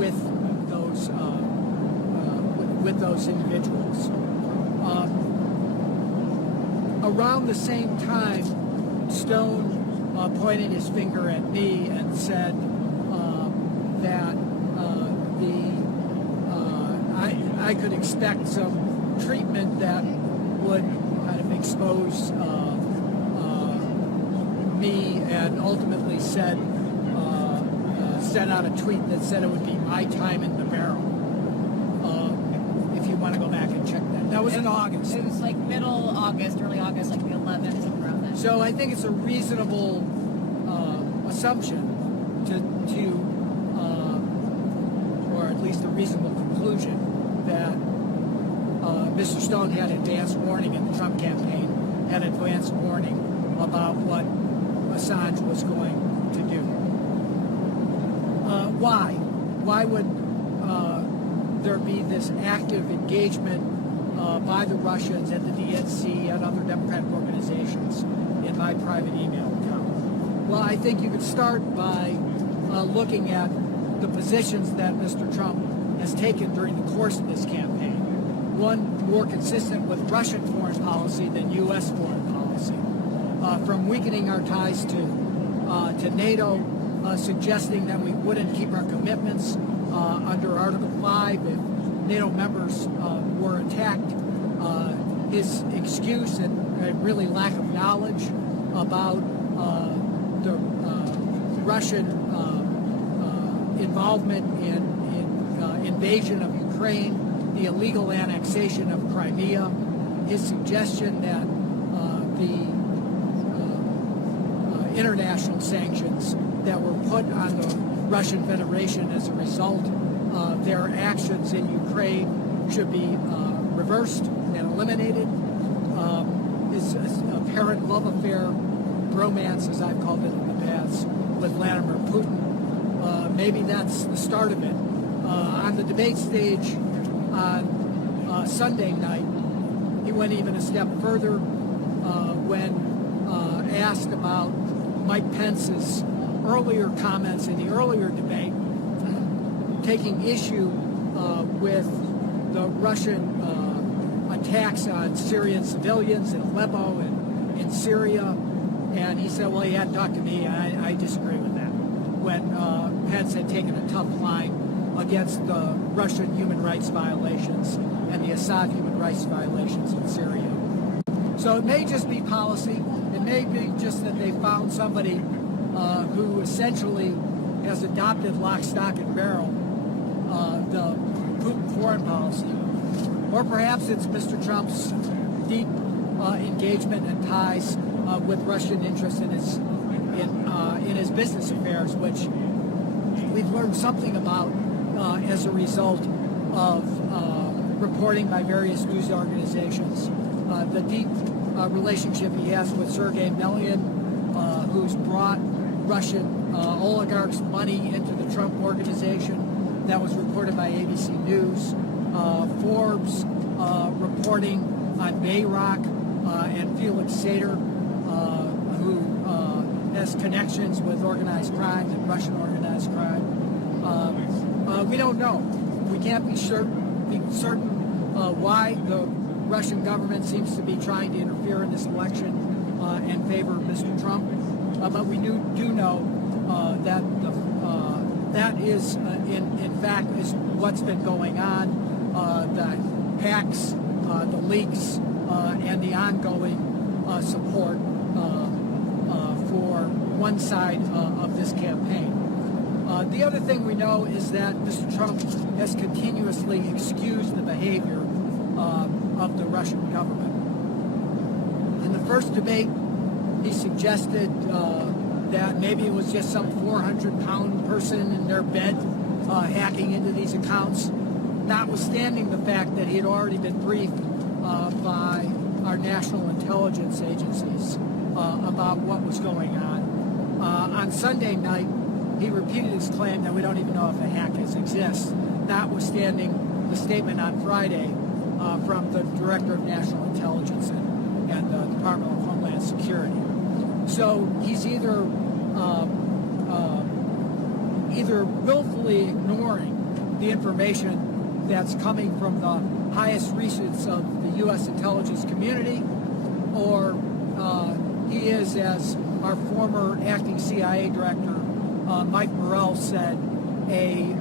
with those individuals. Around the same time, Stone pointed his finger at me and said that I could expect some treatment that would kind of expose me, and ultimately sent out a tweet that said it would be my time in the barrel. If you want to go back and check that. That was in August. It was like middle August, early August, like the 11th, something around that. So I think it's a reasonable assumption or at least a reasonable conclusion, that Mr. Stone had advance warning in the Trump campaign, had advance warning about what Assange was going to do. Why? Why would there be this active engagement by the Russians and the DNC and other democratic organizations in my private email account? Well, I think you could start by looking at the positions that Mr. Trump has taken during the course of this campaign. One more consistent with Russian foreign policy than U.S. foreign policy. From weakening our ties to NATO, suggesting that we wouldn't keep our commitments under Article 5 if NATO members were attacked. His excuse and really lack of knowledge about the Russian involvement in invasion of Ukraine, the illegal annexation of Crimea, his suggestion that the international sanctions that were put on the Russian Federation as a result of their actions in Ukraine should be reversed and eliminated. His apparent love affair, bromance, as I've called it in the past, with Vladimir Putin. Maybe that's the start of it. On the debate stage on Sunday night, he went even a step further when asked about Mike Pence's earlier comments in the earlier debate, taking issue with the Russian attacks on Syrian civilians in Aleppo and in Syria. And he said, well, he hadn't talked to me. I disagree with that. When Pence had taken a tough line against the Russian human rights violations and the Assad human rights violations in Syria. So it may just be policy. It may be just that they found somebody who essentially has adopted lock, stock, and barrel the Putin foreign policy. Or perhaps it's Mr. Trump's deep engagement and ties with Russian interests in his business affairs, which we've learned something about as a result of reporting by various news organizations. The deep relationship he has with Sergei Melyan, who's brought Russian oligarchs' money into the Trump organization. That was reported by ABC News. Forbes reporting on Bayrock and Felix Sater, who has connections with organized crime and Russian organized crime. We don't know. We can't be certain why the Russian government seems to be trying to interfere in this election in favor of Mr. Trump. But we do know that that is, in fact, is what's been going on. The hacks, the leaks, and the ongoing support for one side of this campaign. The other thing we know is that Mr. Trump has continuously excused the behavior of the Russian government. In the first debate, he suggested that maybe it was just some 400-pound person in their bed hacking into these accounts, notwithstanding the fact that he had already been briefed by our national intelligence agencies about what was going on. On Sunday night, he repeated his claim that we don't even know if a hack exists, notwithstanding the statement on Friday from the Director of National Intelligence and the Department of Homeland Security. So he's either willfully ignoring the information that's coming from the highest reaches of the U.S. intelligence community, or he is, as our former acting CIA director Mike Morrell said, a